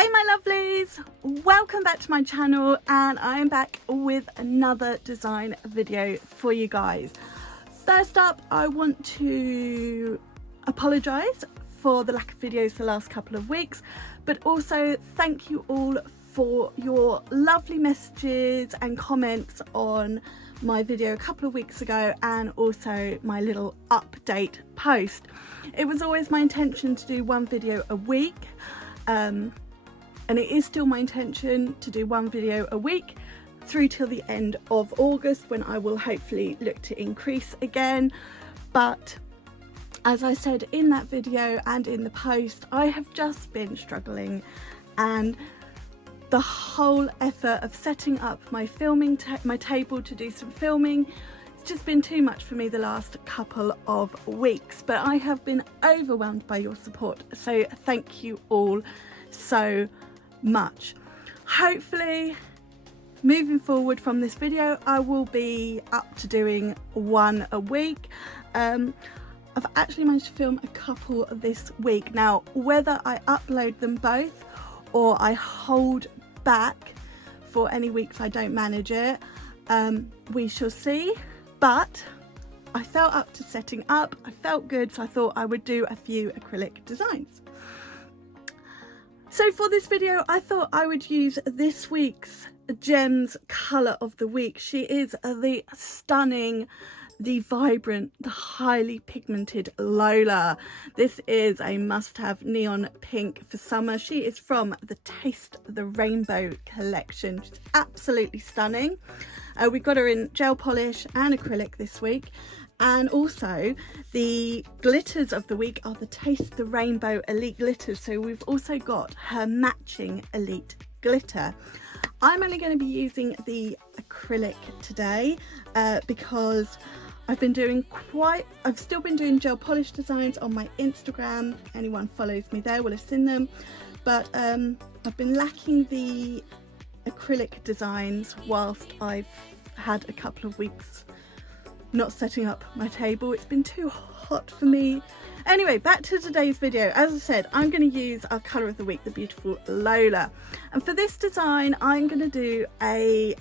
Hey my lovelies, welcome back to my channel, and I am back with another design video for you guys. First up, I want to apologise for the lack of videos the last couple of weeks, but also thank you all for your lovely messages and comments on my video a couple of weeks ago, and also my little update post. It was always my intention to do one video a week, and it is still my intention to do one video a week through till the end of August, when I will hopefully look to increase again. But as I said in that video and in the post, I have just been struggling, and the whole effort of setting up my filming my table to do some filming, it's just been too much for me the last couple of weeks. But I have been overwhelmed by your support, so thank you all so much. Hopefully moving forward from this video, I will be up to doing one a week. I've actually managed to film a couple this week. Now, whether I upload them both or I hold back for any weeks I don't manage it, we shall see. But I felt up to setting up, I felt good, so I thought I would do a few acrylic designs. So for this video, I thought I would use this week's Gems colour of the week. She is the stunning, the vibrant, the highly pigmented Lola. This is a must-have neon pink for summer. She is from the Taste the Rainbow collection. She's absolutely stunning. We've got her in gel polish and acrylic this week. And also the glitters of the week are the Taste the Rainbow Elite glitters. So we've also got her matching Elite glitter. I'm only going to be using the acrylic today because I've still been doing gel polish designs on my Instagram. Anyone follows me there will have seen them. But I've been lacking the acrylic designs whilst I've had a couple of weeks not setting up my table. It's been too hot for me. Anyway, back to today's video. As I said, I'm going to use our colour of the week, the beautiful Lola. And for this design, I'm going to do a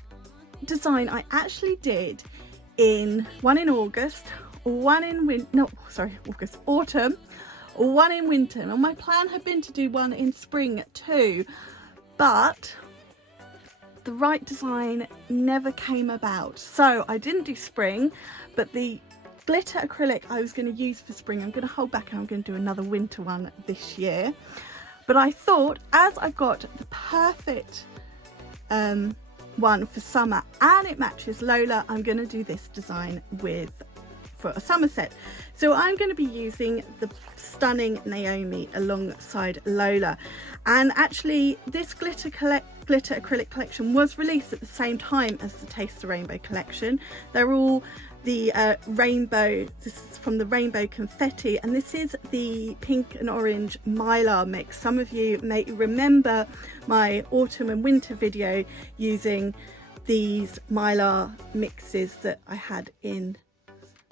design I actually did one in August, one in autumn, one in winter. And my plan had been to do one in spring too, but the right design never came about. So I didn't do spring, but the glitter acrylic I was going to use for spring, I'm going to hold back and I'm going to do another winter one this year. But I thought, as I've got the perfect one for summer and it matches Lola, I'm going to do this design for a summer set. So I'm going to be using the stunning Naomi alongside Lola. And actually this glitter acrylic collection was released at the same time as the Taste the Rainbow collection. They're all the rainbow. This is from the Rainbow Confetti, and this is the pink and orange mylar mix. Some of you may remember my autumn and winter video using these mylar mixes that I had in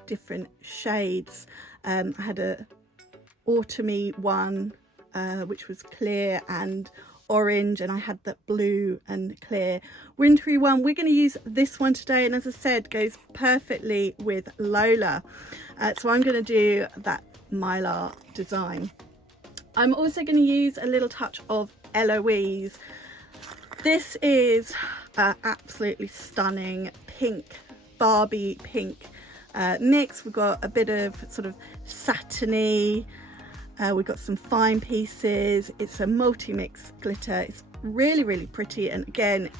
different shades. I had a autumny one which was clear and orange, and I had that blue and clear wintry one. We're going to use this one today, and as I said, goes perfectly with Lola. So I'm going to do that mylar design. I'm also going to use a little touch of Eloise. This is absolutely stunning pink, Barbie pink mix. We've got a bit of sort of satiny, we've got some fine pieces. It's a multi-mix glitter. It's really, really pretty, and again,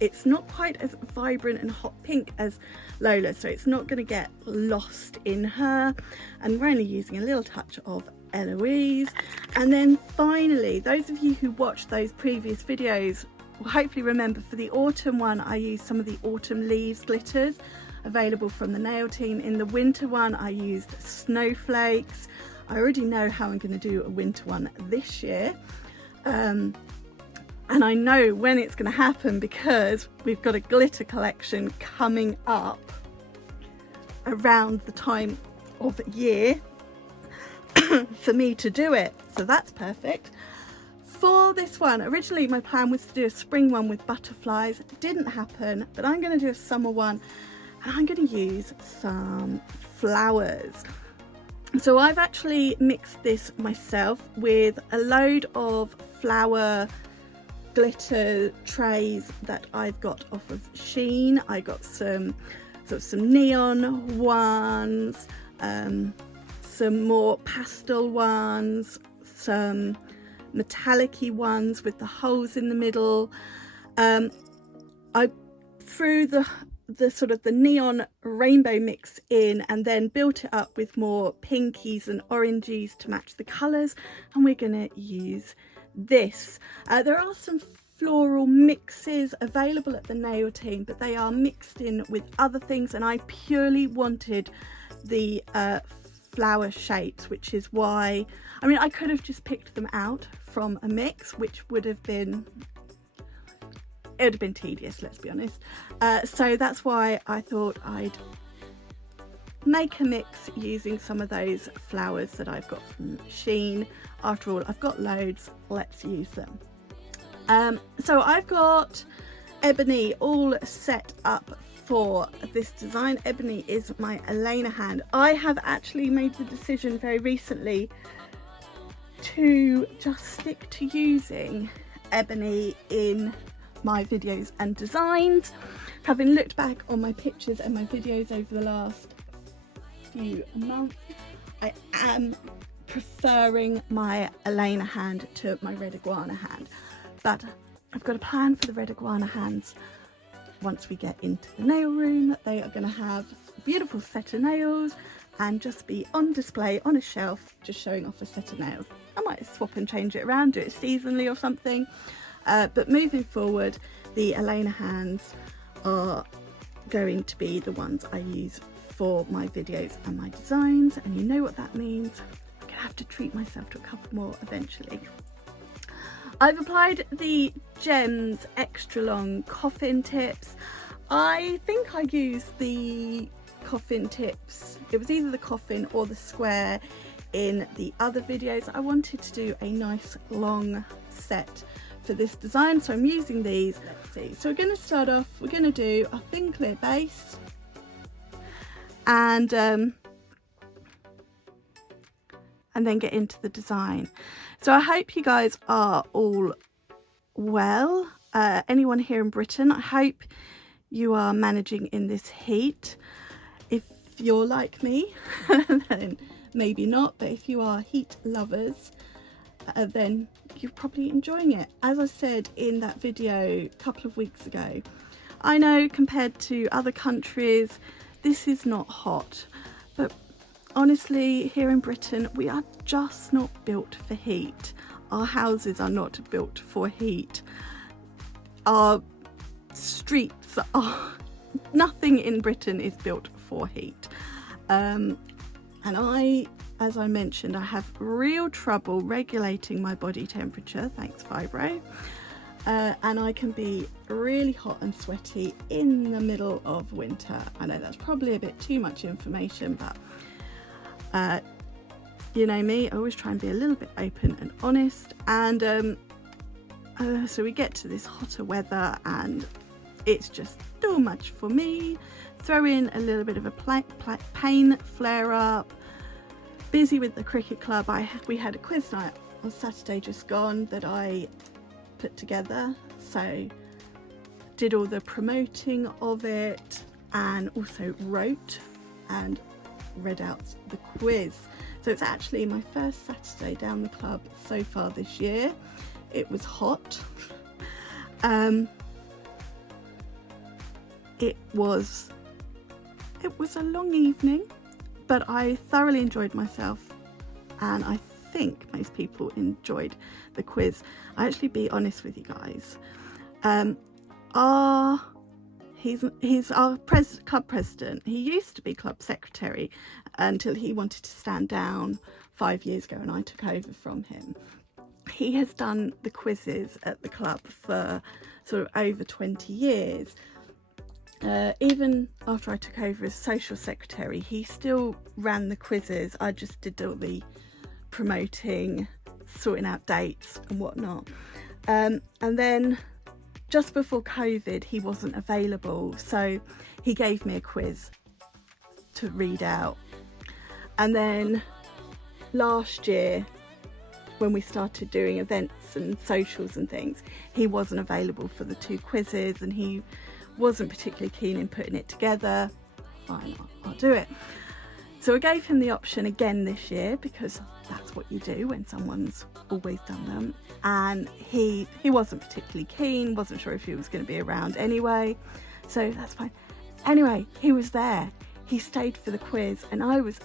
it's not quite as vibrant and hot pink as Lola, so it's not going to get lost in her. And we're only using a little touch of Eloise. And then finally, those of you who watched those previous videos will hopefully remember, for the autumn one I used some of the Autumn Leaves glitters available from the nail team. In the winter one I used Snowflakes. I already know how I'm going to do a winter one this year, and I know when it's going to happen because we've got a glitter collection coming up around the time of year for me to do it, so that's perfect. For this one, originally my plan was to do a spring one with butterflies. It didn't happen, but I'm going to do a summer one, and I'm going to use some flowers. So I've actually mixed this myself with a load of flower glitter trays that I've got off of Shein. I got some neon ones, some more pastel ones, some metallic-y ones with the holes in the middle. I threw the sort of the neon rainbow mix in and then built it up with more pinkies and oranges to match the colours, and we're going to use this. There are some floral mixes available at the nail team, but they are mixed in with other things, and I purely wanted the flower shapes, which is why, I mean, I could have just picked them out from a mix, which would have been, it would have been tedious, let's be honest. So that's why I thought I'd make a mix using some of those flowers that I've got from Shein. After all, I've got loads, let's use them. So I've got Ebony all set up for this design. Ebony is my Elena hand. I have actually made the decision very recently to just stick to using Ebony in my videos and designs. Having looked back on my pictures and my videos over the last few months, I am preferring my Elena hand to my red iguana hand, but I've got a plan for the red iguana hands. Once we get into the nail room, they are going to have a beautiful set of nails and just be on display on a shelf, just showing off a set of nails. I might swap and change it around, do it seasonally or something. But moving forward, the Elena hands are going to be the ones I use for my videos and my designs, and you know what that means. I'm going to have to treat myself to a couple more eventually. I've applied the Gems extra long coffin tips. I think I used the coffin tips, it was either the coffin or the square in the other videos. I wanted to do a nice long set for this design, so I'm using these. Let's see, so we're going to start off, we're going to do a thin clear base, and then get into the design. So I hope you guys are all well. Anyone here in Britain, I hope you are managing in this heat. If you're like me, then maybe not, but if you are heat lovers, then you're probably enjoying it. As I said in that video a couple of weeks ago, I know compared to other countries, this is not hot, but honestly, here in Britain, we are just not built for heat. Our houses are not built for heat. Our streets are, nothing in Britain is built for heat. And as I mentioned, I have real trouble regulating my body temperature, thanks Vibro. And I can be really hot and sweaty in the middle of winter. I know that's probably a bit too much information, but you know me, I always try and be a little bit open and honest. And so we get to this hotter weather and it's just too much for me. Throw in a little bit of a pain flare up. Busy with the cricket club. We had a quiz night on Saturday just gone that I put together, so did all the promoting of it and also wrote and read out the quiz. So it's actually my first Saturday down the club so far this year. It was hot. It was a long evening, but I thoroughly enjoyed myself, and I think most people enjoyed the quiz. I actually, be honest with you guys, he's our club president. He used to be club secretary until he wanted to stand down 5 years ago and I took over from him. He has done the quizzes at the club for sort of over 20 years. Even after I took over as social secretary, he still ran the quizzes. I just did all the promoting, sorting out dates and whatnot. And then just before COVID, he wasn't available, so he gave me a quiz to read out. And then last year, when we started doing events and socials and things, he wasn't available for the 2 quizzes, and he wasn't particularly keen in putting it together. Fine, I'll do it. So I gave him the option again this year, because that's what you do when someone's always done them. And he wasn't particularly keen, wasn't sure if he was going to be around anyway, so that's fine. Anyway, he was there. He stayed for the quiz, and I was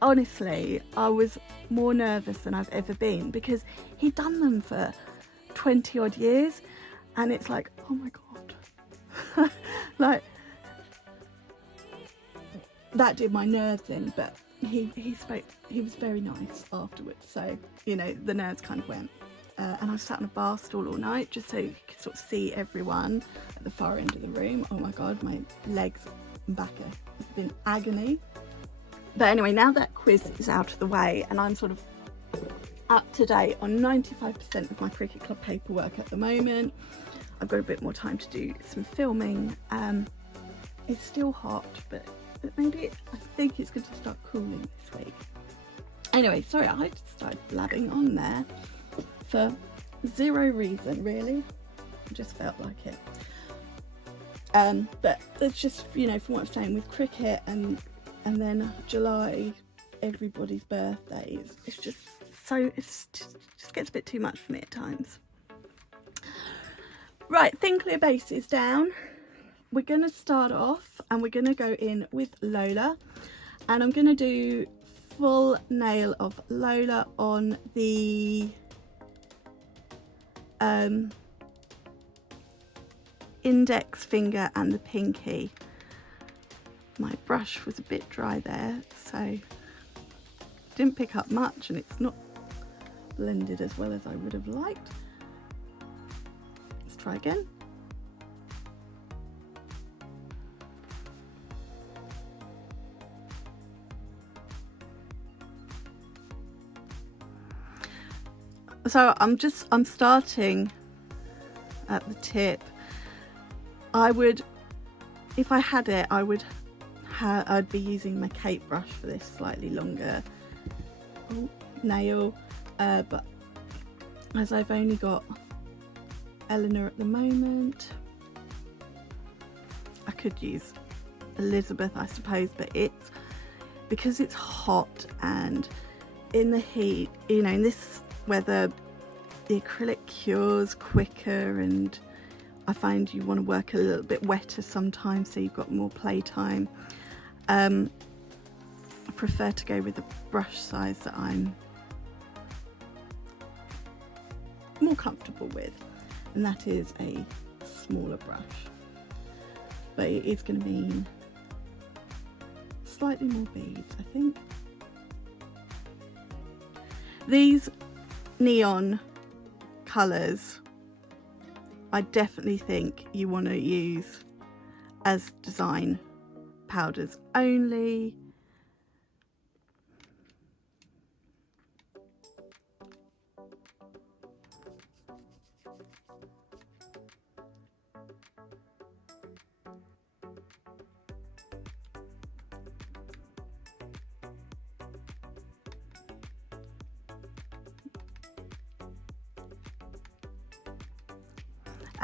honestly, I was more nervous than I've ever been, because he'd done them for 20 odd years, and it's like, oh my God. Like, that did my nerves in, but he spoke, he was very nice afterwards, so, you know, the nerves kind of went. And I sat on a bar stool all night, just so you could sort of see everyone at the far end of the room. Oh my God, my legs and back have been agony. But anyway, now that quiz is out of the way, and I'm sort of up to date on 95% of my cricket club paperwork at the moment, I've got a bit more time to do some filming. It's still hot, but maybe I think it's going to start cooling this week. Anyway, sorry, I just started blabbing on there for zero reason, really. I just felt like it. But it's just, you know, from what I'm saying with cricket and then July, everybody's birthdays, it's just so, it just gets a bit too much for me at times. Right, thin clear base is down. We're going to start off and we're going to go in with Lola, and I'm going to do full nail of Lola on the index finger and the pinky. My brush was a bit dry there, so didn't pick up much, and it's not blended as well as I would have liked. Let's try again. So I'm starting at the tip. I would, if I had it, I'd be using my Cape brush for this slightly longer nail, but as I've only got Eleanor at the moment, I could use Elizabeth, I suppose, but it's because it's hot and in the heat, you know, in this weather, the acrylic cures quicker, and I find you want to work a little bit wetter sometimes, so you've got more play time. I prefer to go with the brush size that I'm more comfortable with, and that is a smaller brush, but it is going to mean slightly more beads, I think. These neon colours, I definitely think you want to use as design powders only.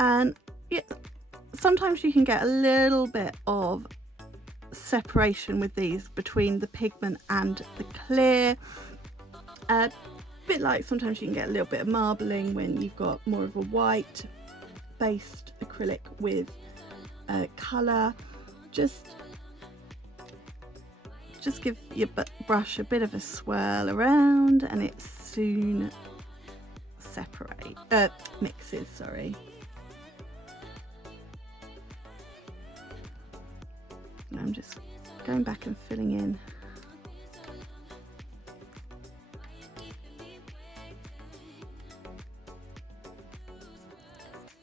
And yeah, sometimes you can get a little bit of separation with these between the pigment and the clear. A bit like sometimes you can get a little bit of marbling when you've got more of a white based acrylic with colour. Just give your brush a bit of a swirl around, and it soon mixes, sorry. I'm just going back and filling in.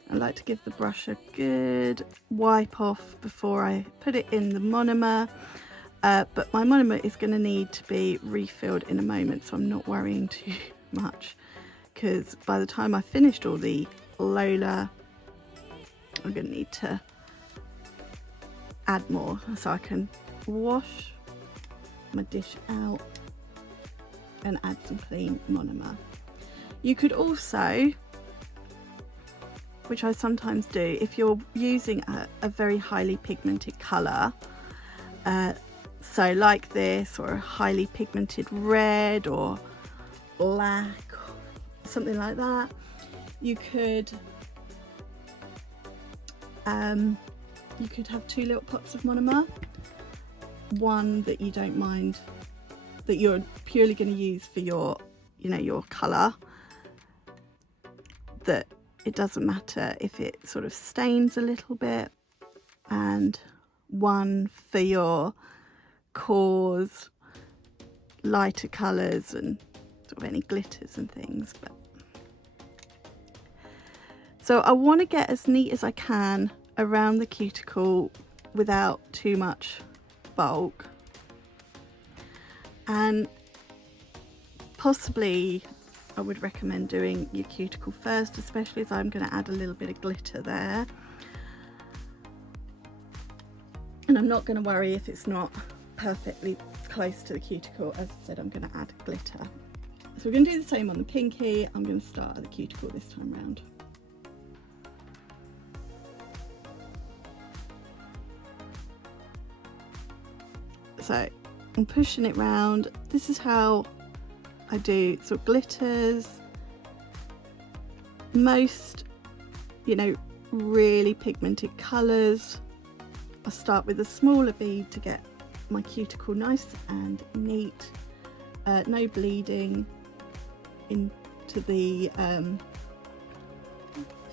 I like to give the brush a good wipe off before I put it in the monomer, but my monomer is going to need to be refilled in a moment, so I'm not worrying too much. because by the time I finished all the Lola, I'm going to need to add more, so I can wash my dish out and add some clean monomer. You could also, which I sometimes do, if you're using a very highly pigmented colour, so like this, or a highly pigmented red or black, something like that, you could have 2 little pots of monomer, one that you don't mind, that you're purely going to use for your, you know, your colour, that it doesn't matter if it sort of stains a little bit, and one for your cores, lighter colours and sort of any glitters and things. But so I want to get as neat as I can around the cuticle without too much bulk, and possibly I would recommend doing your cuticle first, especially as I'm going to add a little bit of glitter there, and I'm not going to worry if it's not perfectly close to the cuticle. As I said, I'm going to add glitter. So we're going to do the same on the pinky. I'm going to start at the cuticle this time round. So I'm pushing it round. This is how I do sort of glitters. Most, you know, really pigmented colours, I start with a smaller bead to get my cuticle nice and neat, no bleeding into the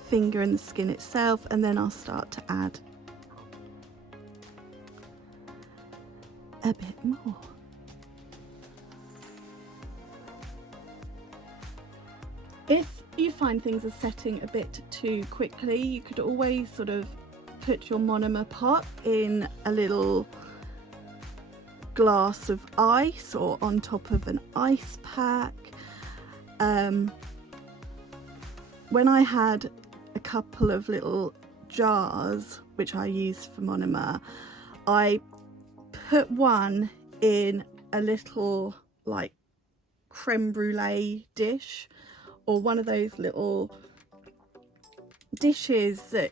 finger and the skin itself, and then I'll start to add a bit more. If you find things are setting a bit too quickly, you could always sort of put your monomer pot in a little glass of ice or on top of an ice pack. When I had a couple of little jars which I used for monomer, I put one in a little like creme brulee dish, or one of those little dishes that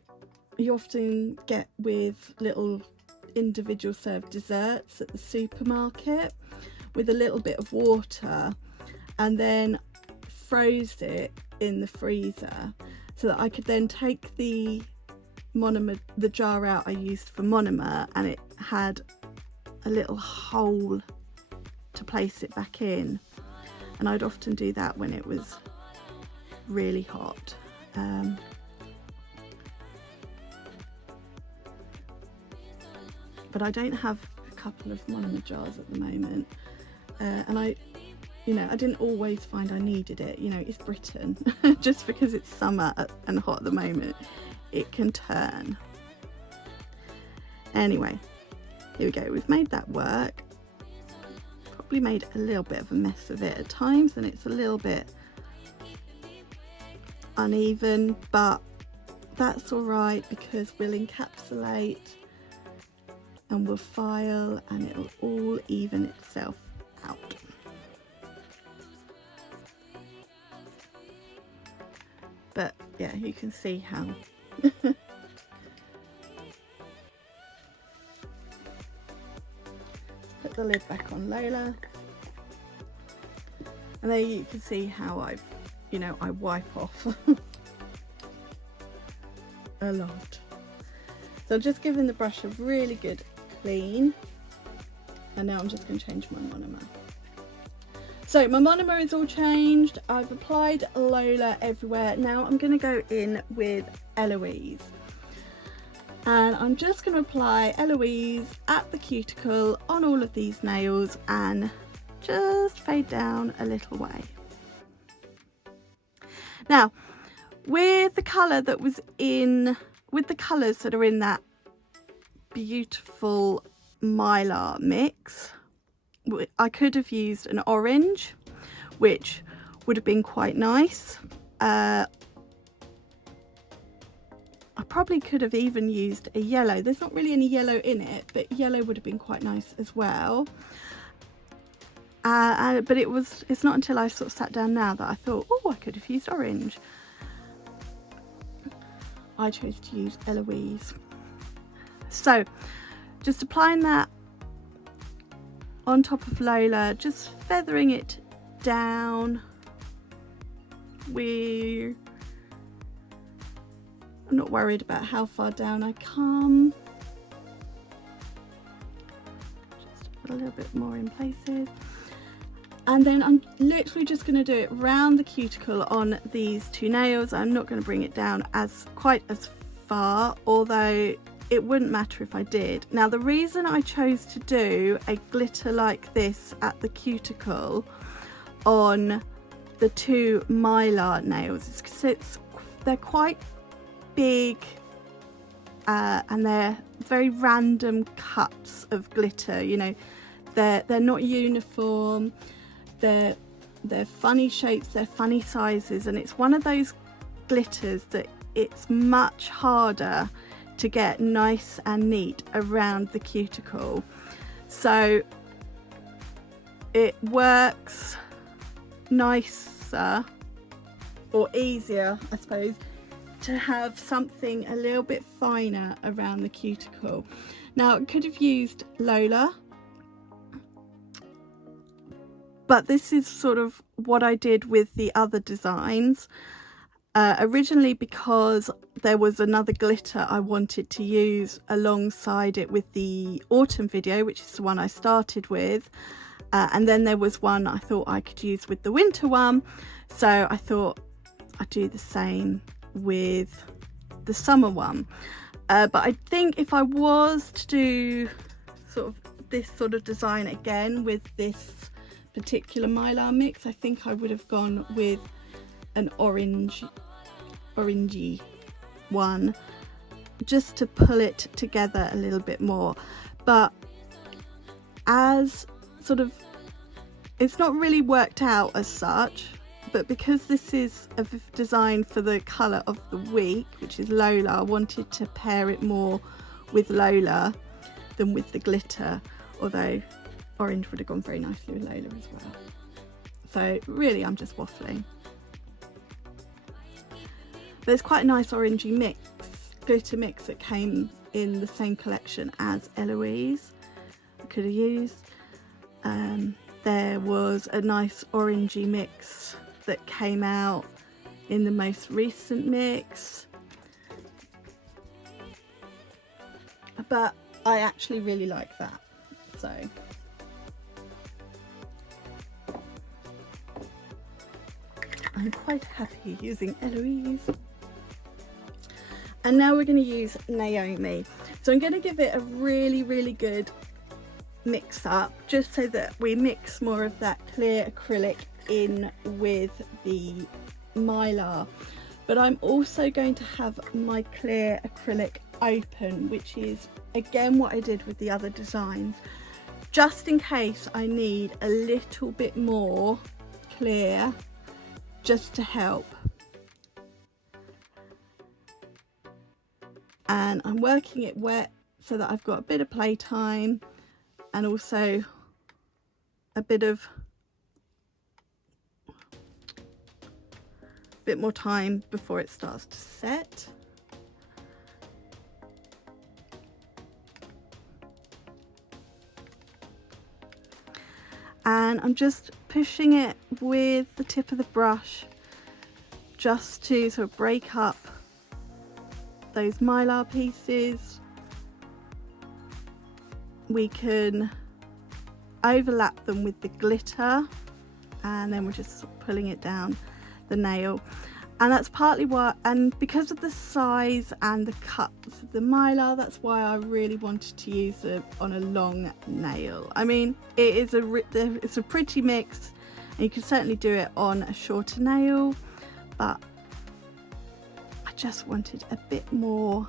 you often get with little individual served desserts at the supermarket, with a little bit of water, and then froze it in the freezer so that I could then take the monomer, the jar out I used for monomer, and it had a little hole to place it back in. And I'd often do that when it was really hot. But I don't have a couple of monomer jars at the moment, and I didn't always find I needed it. You know, it's Britain. Just because it's summer and hot at the moment, it can turn. Anyway, here we go. We've made that work. Probably made a little bit of a mess of it at times, and it's a little bit uneven, but that's all right, because we'll encapsulate and we'll file and it'll all even itself out. But yeah, you can see how put the lid back on Lola, and there you can see how I've, you know, I wipe off a lot. So I'm just giving the brush a really good clean, and now I'm just going to change my monomer. So my monomer is all changed. I've applied Lola everywhere. Now I'm going to go in with Eloise, and I'm just going to apply Eloise at the cuticle on all of these nails and just fade down a little way. Now, with the colour that was in, with the colours that are in that beautiful mylar mix, I could have used an orange, which would have been quite nice. I probably could have even used a yellow. There's not really any yellow in it, but yellow would have been quite nice as well. But it's not until I sort of sat down now that I thought, oh, I could have used orange. I chose to use Eloise. So just applying that on top of Lola, just feathering it down. I'm not worried about how far down I come. Just a little bit more in places. And then I'm literally just going to do it round the cuticle on these two nails. I'm not going to bring it down quite as far, although it wouldn't matter if I did. Now, the reason I chose to do a glitter like this at the cuticle on the two Mylar nails is because they're quite big and they're very random cuts of glitter. You know, they're not uniform. They're funny shapes, they're funny sizes, and it's one of those glitters that it's much harder to get nice and neat around the cuticle. So it works nicer or easier, I suppose, to have something a little bit finer around the cuticle. Now, I could have used Lola, but this is sort of what I did with the other designs. Originally, because there was another glitter I wanted to use alongside it with the autumn video, which is the one I started with. And then there was one I thought I could use with the winter one. So I thought I'd do the same with the summer one. But I think if I was to do sort of this sort of design again with this particular Mylar mix, I think I would have gone with an orangey one, just to pull it together a little bit more. But as sort of, it's not really worked out as such, but because this is a design for the colour of the week, which is Lola, I wanted to pair it more with Lola than with the glitter, although orange would have gone very nicely with Lola as well. So really, I'm just waffling. But it's quite a nice orangey mix, glitter mix that came in the same collection as Eloise. I could have used. There was a nice orangey mix that came out in the most recent mix. But I actually really like that. So I'm quite happy using Eloise. And now we're going to use Naomi. So I'm going to give it a really, really good mix up, just so that we mix more of that clear acrylic in with the Mylar. But I'm also going to have my clear acrylic open, which is again what I did with the other designs, just in case I need a little bit more clear, just to help. And I'm working it wet so that I've got a bit of playtime and also a bit more time before it starts to set. And I'm just pushing it with the tip of the brush just to sort of break up those Mylar pieces. We can overlap them with the glitter, and then we're just pulling it down the nail. And that's partly why, and because of the size and the cuts of the Mylar, that's why I really wanted to use it on a long nail. I mean, it's a pretty mix, and you can certainly do it on a shorter nail, but I just wanted a bit more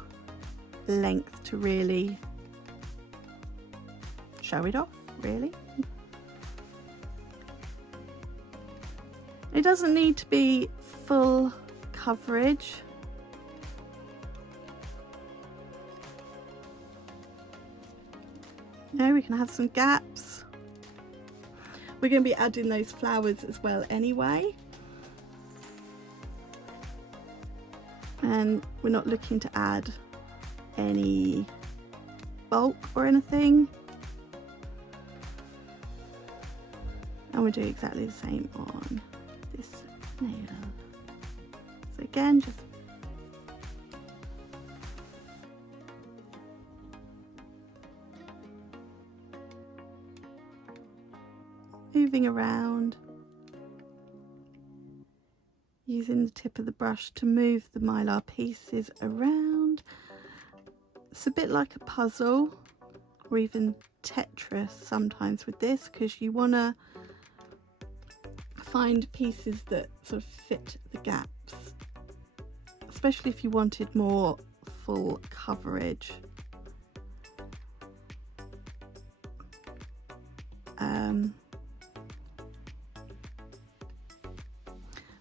length to really show it off, really. It doesn't need to be full coverage. No, we can have some gaps. We're going to be adding those flowers as well anyway. And we're not looking to add any bulk or anything. And we'll do exactly the same on this nail. So again, just moving around, using the tip of the brush to move the mylar pieces around. It's a bit like a puzzle or even Tetris sometimes with this, because you want to find pieces that sort of fit the gaps, especially if you wanted more full coverage.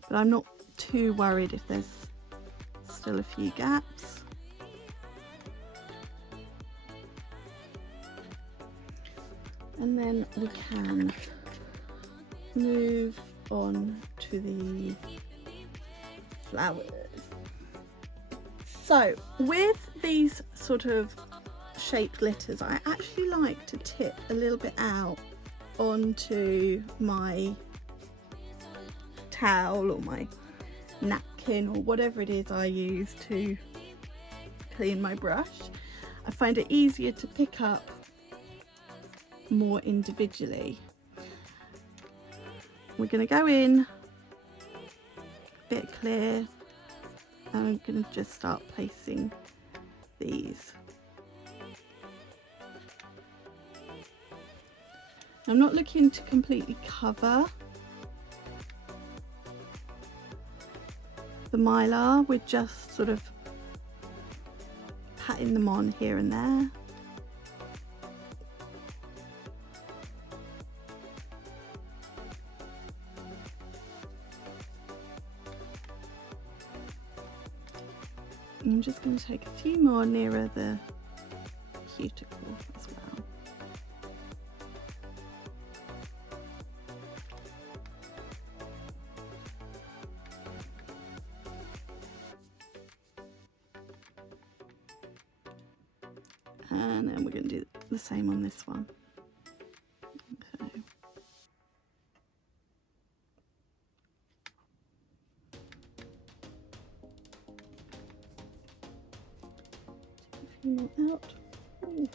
But I'm not too worried if there's still a few gaps. And then we can move on to the flowers. So with these sort of shaped glitters, I actually like to tip a little bit out onto my towel or my napkin or whatever it is I use to clean my brush. I find it easier to pick up more individually. We're going to go in a bit clear, and I'm going to just start placing these. I'm not looking to completely cover the mylar, we're just sort of patting them on here and there. I'm just going to take a few more nearer the cuticle as well. And then we're going to do the same on this one. Okay. Take a few more out. Ooh.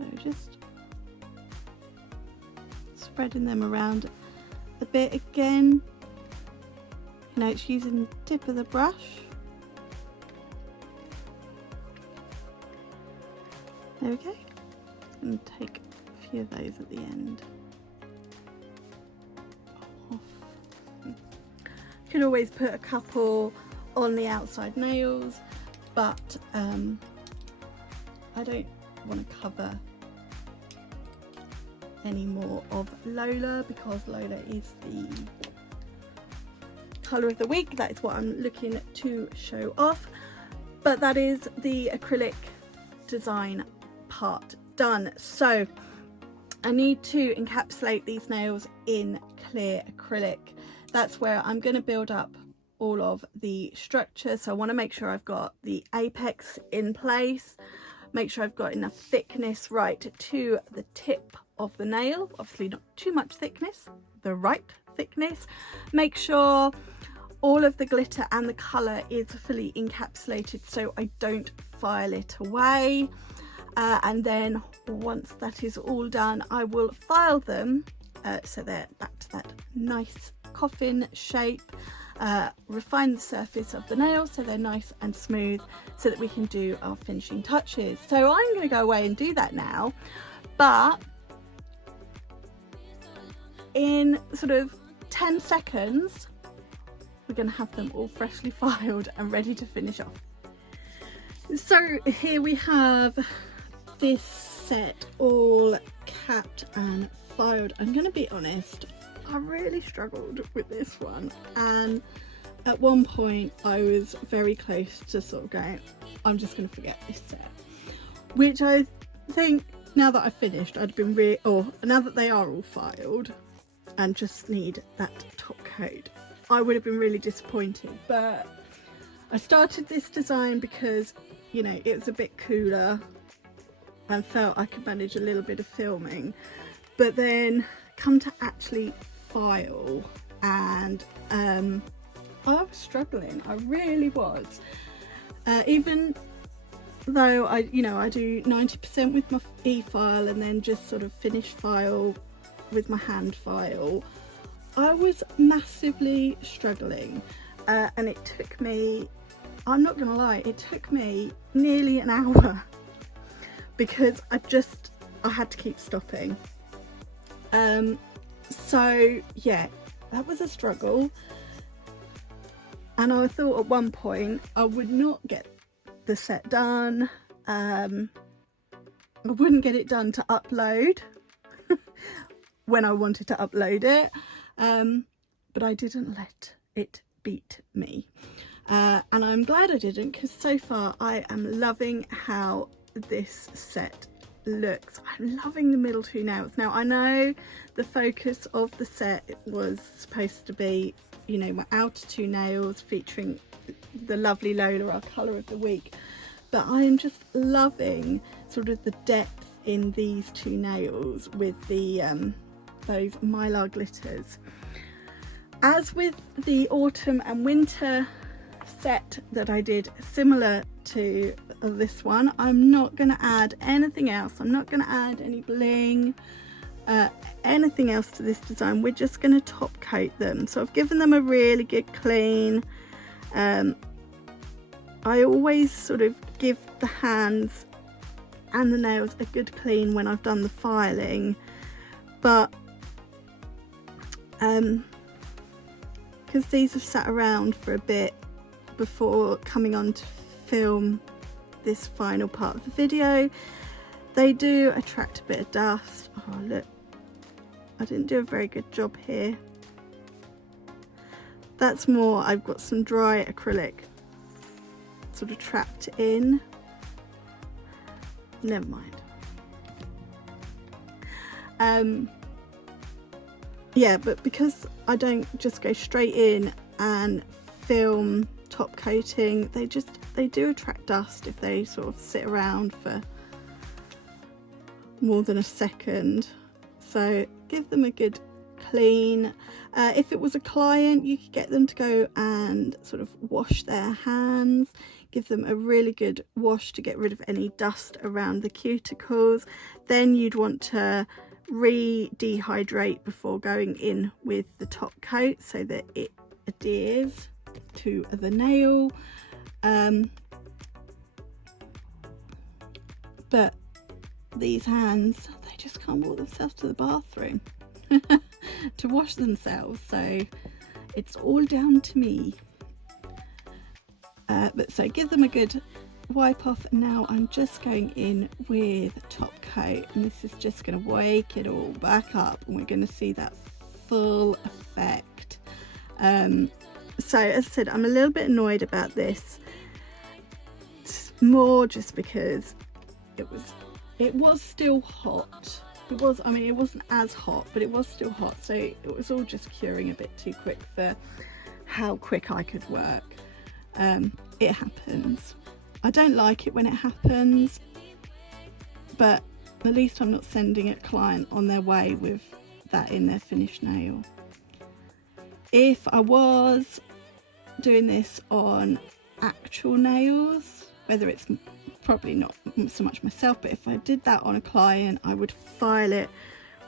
So just spreading them around a bit again. You know, it's using the tip of the brush. There we go. And take a few of those at the end. Off. Could always put a couple on the outside nails, but I don't want to cover any more of Lola because Lola is the colour of the week. That is what I'm looking to show off. But that is the acrylic design part done. So I need to encapsulate these nails in clear acrylic. That's where I'm going to build up all of the structure. So I want to make sure I've got the apex in place, make sure I've got enough thickness right to the tip of the nail, obviously not too much thickness, the right thickness. Make sure all of the glitter and the colour is fully encapsulated so I don't file it away. And then once that is all done, I will file them so they're back to that nice coffin shape. Refine the surface of the nails so they're nice and smooth so that we can do our finishing touches. So I'm going to go away and do that now, but in sort of 10 seconds we're going to have them all freshly filed and ready to finish off. So here we have this set all capped and filed. I'm going to be honest, I really struggled with this one, and at one point I was very close to sort of going, I'm just going to forget this set, which I think now that I've finished I'd been really, or now that they are all filed and just need that top coat, I would have been really disappointed. But I started this design because, you know, it was a bit cooler and felt I could manage a little bit of filming, but then come to actually file and I was struggling. I really was. Even though I do 90% with my e-file and then just sort of finish file with my hand file, I was massively struggling, and it took me, I'm not gonna lie, it took me nearly an hour because I had to keep stopping. So yeah, that was a struggle, and I thought at one point I would not get the set done. I wouldn't get it done to upload when I wanted to upload it, but I didn't let it beat me, and I'm glad I didn't, because so far I am loving how this set looks. I'm loving the middle two nails. Now I know the focus of the set was supposed to be, you know, my outer two nails featuring the lovely Lola, our colour of the week, but I am just loving sort of the depth in these two nails with the those My Lovelies glitters. As with the autumn and winter set that I did similar to this one, I'm not going to add anything else. I'm not going to add any bling, anything else to this design. We're just going to top coat them. So I've given them a really good clean. I always sort of give the hands and the nails a good clean when I've done the filing, but because these have sat around for a bit before coming on to film this final part of the video, they do attract a bit of dust. Oh look, I didn't do a very good job here. That's more, I've got some dry acrylic sort of trapped in. Never mind. Yeah, but because I don't just go straight in and film top coating, they do attract dust if they sort of sit around for more than a second. So give them a good clean. If it was a client, you could get them to go and sort of wash their hands, give them a really good wash to get rid of any dust around the cuticles. Then you'd want to re-dehydrate before going in with the top coat so that it adheres to the nail. But these hands, they just can't walk themselves to the bathroom to wash themselves, so it's all down to me. But so give them a good wipe off, and now I'm just going in with top coat, and this is just going to wake it all back up, and we're going to see that full effect. So as I said, I'm a little bit annoyed about this. It's more just because it was still hot. I mean, it wasn't as hot, but it was still hot, so it was all just curing a bit too quick for how quick I could work. It happens. I don't like it when it happens, but at least I'm not sending a client on their way with that in their finished nail. If I was doing this on actual nails, whether it's probably not so much myself, but if I did that on a client, I would file it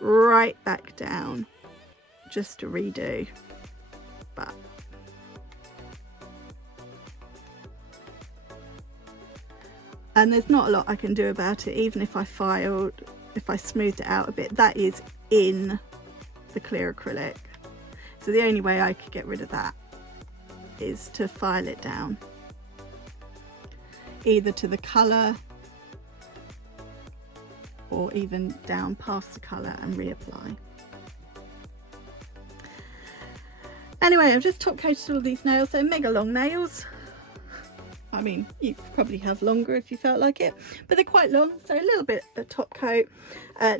right back down just to redo. But and there's not a lot I can do about it. Even if I smoothed it out a bit, that is in the clear acrylic, so the only way I could get rid of that is to file it down, either to the colour or even down past the colour and reapply. Anyway, I've just top coated all these nails. They're mega long nails. I mean, you probably have longer if you felt like it, but they're quite long, so a little bit of top coat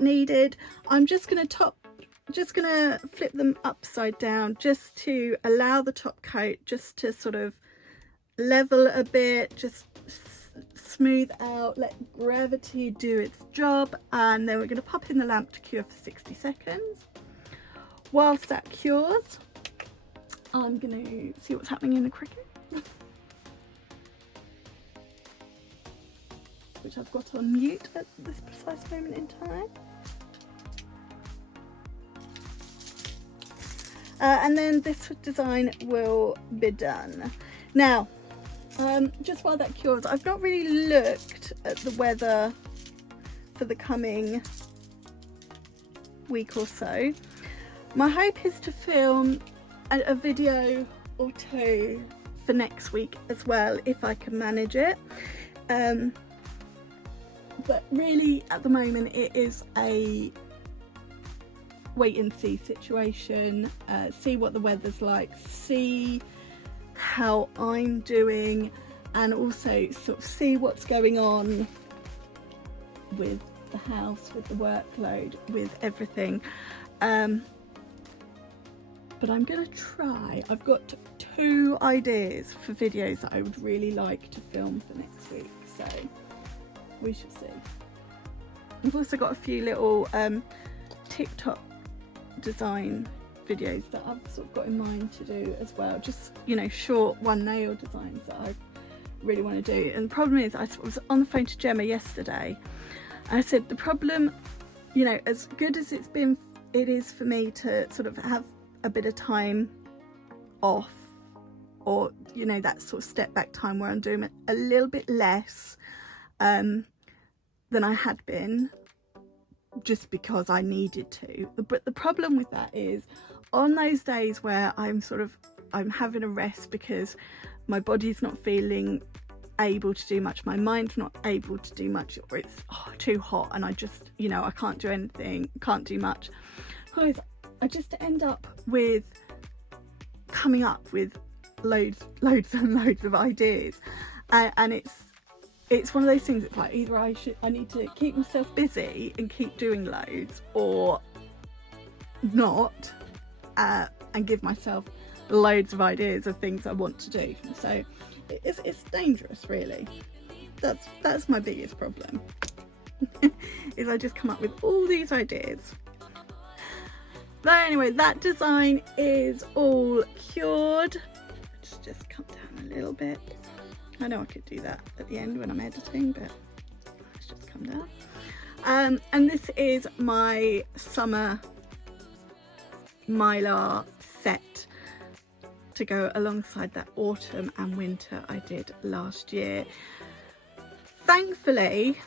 needed. I'm just going to flip them upside down just to allow the top coat just to sort of level a bit, just smooth out, let gravity do its job, and then we're going to pop in the lamp to cure for 60 seconds. Whilst that cures, I'm going to see what's happening in the Cricut, which I've got on mute at this precise moment in time. And then this design will be done. Now, just while that cures, I've not really looked at the weather for the coming week or so. My hope is to film a video or two for next week as well, if I can manage it. But really at the moment it is a wait and see situation, see what the weather's like, see how I'm doing, and also sort of see what's going on with the house, with the workload, with everything. But I'm gonna try. I've got 2 ideas for videos that I would really like to film for next week, so we shall see. I've also got a few little TikTok design videos that I've sort of got in mind to do as well, just, you know, short one nail designs that I really want to do. And the problem is, I was on the phone to Gemma yesterday and I said the problem, you know, as good as it is for me to sort of have a bit of time off, or, you know, that sort of step back time where I'm doing a little bit less than I had been, just because I needed to. But the problem with that is, on those days where I'm having a rest because my body's not feeling able to do much, my mind's not able to do much, or it's too hot and I just, you know, I can't do anything, can't do much, I just end up with coming up with loads and loads of ideas, and it's one of those things. It's like, either I need to keep myself busy and keep doing loads, or not, and give myself loads of ideas of things I want to do. So it's dangerous, really. That's my biggest problem. Is I just come up with all these ideas. But anyway, that design is all cured. Just come down a little bit. I know I could do that at the end when I'm editing, but let's just come down. And this is my summer mylar set to go alongside that autumn and winter I did last year. Thankfully,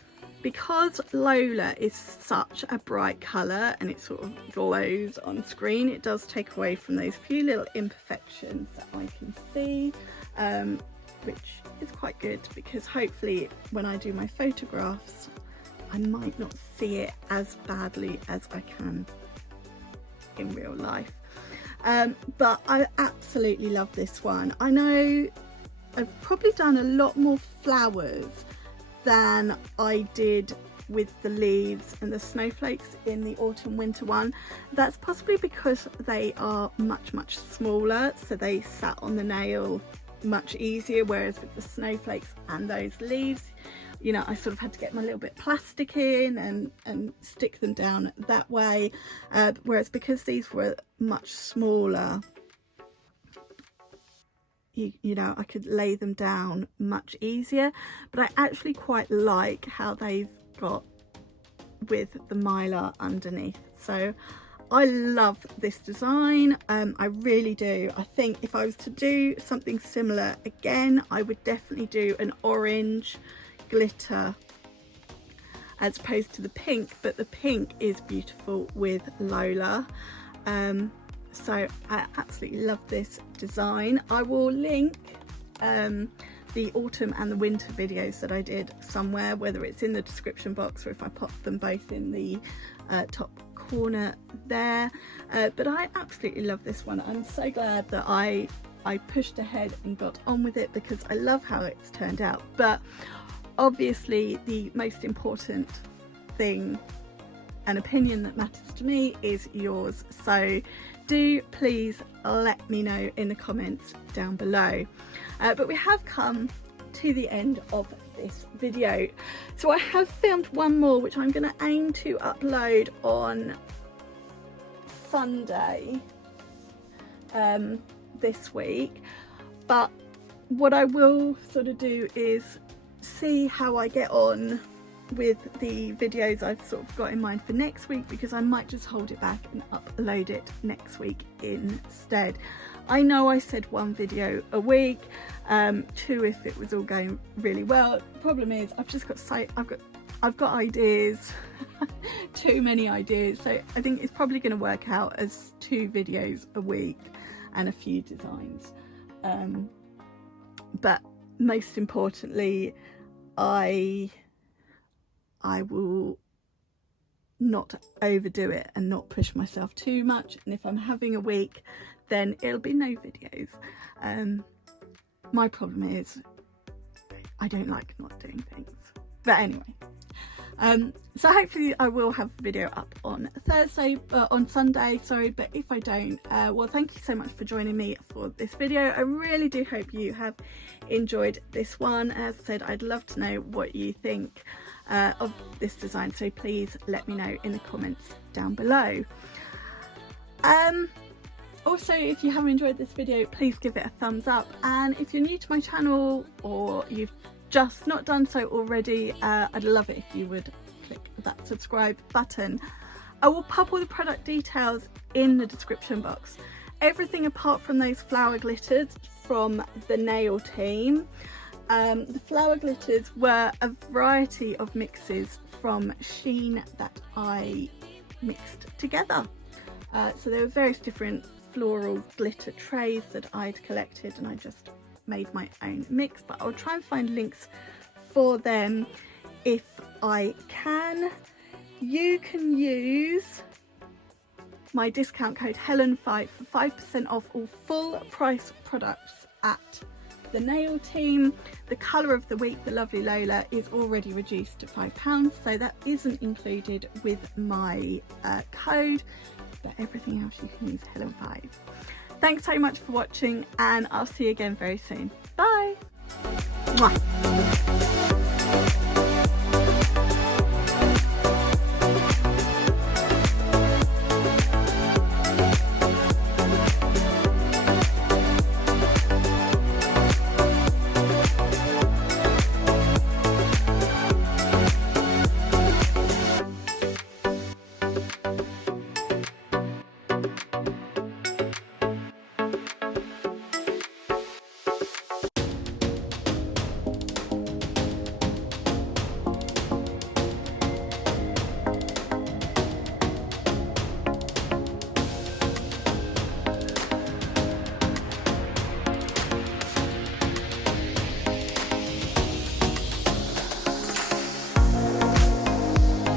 because Lola is such a bright colour and it sort of glows on screen, it does take away from those few little imperfections that I can see, which is quite good, because hopefully when I do my photographs I might not see it as badly as I can in real life. But I absolutely love this one. I know I've probably done a lot more flowers than I did with the leaves and the snowflakes in the autumn winter one. That's possibly because they are much smaller, so they sat on the nail much easier, whereas with the snowflakes and those leaves, you know, I sort of had to get my little bit of plastic in and stick them down that way, whereas because these were much smaller, you know, I could lay them down much easier, but I actually quite like how they've got with the mylar underneath. So I love this design. I really do. I think if I was to do something similar again, I would definitely do an orange glitter as opposed to the pink, but the pink is beautiful with Lola. So I absolutely love this design. I will link the autumn and the winter videos that I did somewhere, whether it's in the description box or if I pop them both in the top corner there. But I absolutely love this one. I'm so glad that I pushed ahead and got on with it, because I love how it's turned out. But obviously the most important thing, an opinion that matters to me, is yours. So do please let me know in the comments down below. But we have come to the end of this video, so I have filmed one more which I'm going to aim to upload on Sunday this week. But what I will sort of do is see how I get on with the videos I've sort of got in mind for next week, because I might just hold it back and upload it next week instead. I know I said 1 video a week, 2 if it was all going really well. The problem is I've just got I've got ideas, too many ideas, so I think it's probably going to work out as 2 videos a week and a few designs. But most importantly, I will not overdo it and not push myself too much, and if I'm having a week, then it'll be no videos. My problem is I don't like not doing things. But anyway, so hopefully I will have a video up on Sunday, sorry. But if I don't, well, thank you so much for joining me for this video. I really do hope you have enjoyed this one. As I said, I'd love to know what you think of this design, so please let me know in the comments down below. Also, if you haven't enjoyed this video, please give it a thumbs up, and if you're new to my channel or you've just not done so already, I'd love it if you would click that subscribe button. I will pop all the product details in the description box. Everything apart from those flower glitters from the nail team. The flower glitters were a variety of mixes from Sheen that I mixed together. So there were various different floral glitter trays that I'd collected, and I just made my own mix, but I'll try and find links for them if I can. You can use my discount code Helen5 for 5% off all full price products at the nail team. The colour of the week, the Lovely Lola, is already reduced to £5, so that isn't included with my code, but everything else you can use Helen5. Thanks so much for watching, and I'll see you again very soon. Bye. Mwah.